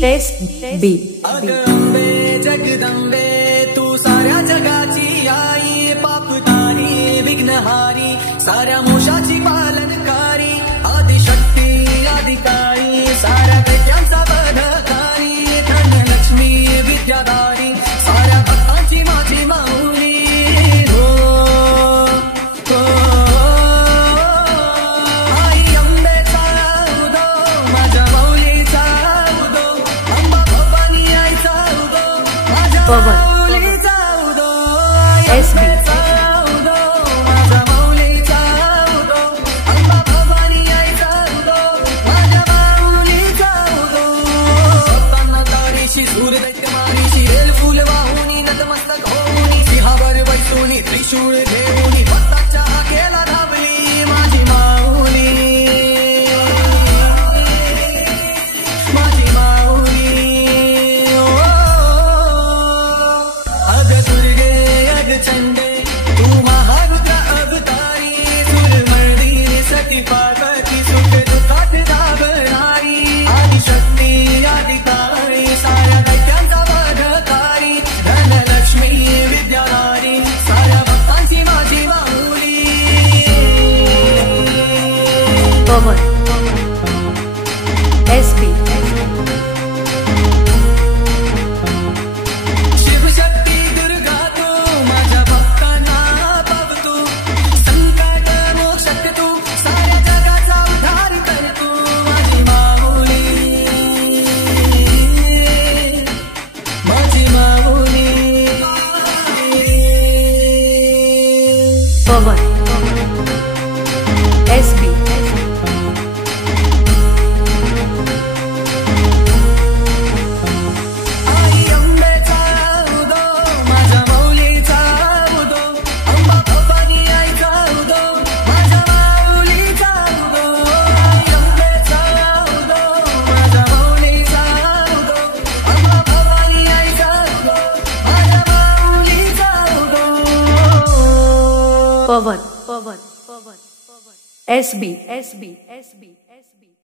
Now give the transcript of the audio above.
Taste बी। अगंबे जगदंबे तू साऱ्या जगाची आई, पाप तारी विघ्नहारी साऱ्या मोशाची पालनकारी, आदिशक्ती आदिकाळी साऱ्या दैत्यांचा वधकारी, धनलक्ष्मी विद्याधारी साऱ्या भक्तांची माझी माऊली। आई अंबेचा उदो माझ्या माऊलीचा उदो, अंबा भवानी आईचा उदो माझ्या माऊलीचा उदो, SB उदो माझ्या माऊलीचा उदो, अंबा भवानी आईचा उदो माझ्या माऊलीचा उदो। सत्तांना तारीशी सूर दैत्य मारीशी, रेल फुल वाहुनी नतमस्तक होऊनी, सिंहावर बैसूनी त्रिशूळ घेऊनी भक्ताच्या हाकेला धावली माझी माऊली, माझी माऊली। अग दुर्गे अग चंडे तू महारुद्र अवतारी, सुरमर्दिनी सती पार्वती सुख दुःखात धावणारी, आदिशक्ती आदिकाळी साऱ्या दैत्यांचा वधकारी, धनलक्ष्मी विद्याधारी साऱ्या भक्तांची माझी माऊली। पवन SB शिवशक्ती दुर्गा तू माझ्या भक्तांना पावतू, संकट मोक्षक तू साऱ्या जगाचा उद्धार कर तू माझी माऊली, माझी माऊली। पवन SB आई अंबेचा उदो माझ्या माऊलीचा उदो, अंबा भवानी आईचा उदो माझ्या माऊलीचा उदो, आई अंबेचा उदो माझ्या माऊलीचा उदो, अंबा भवानी आईचा उदो माझ्या माऊलीचा उदो। पवन SB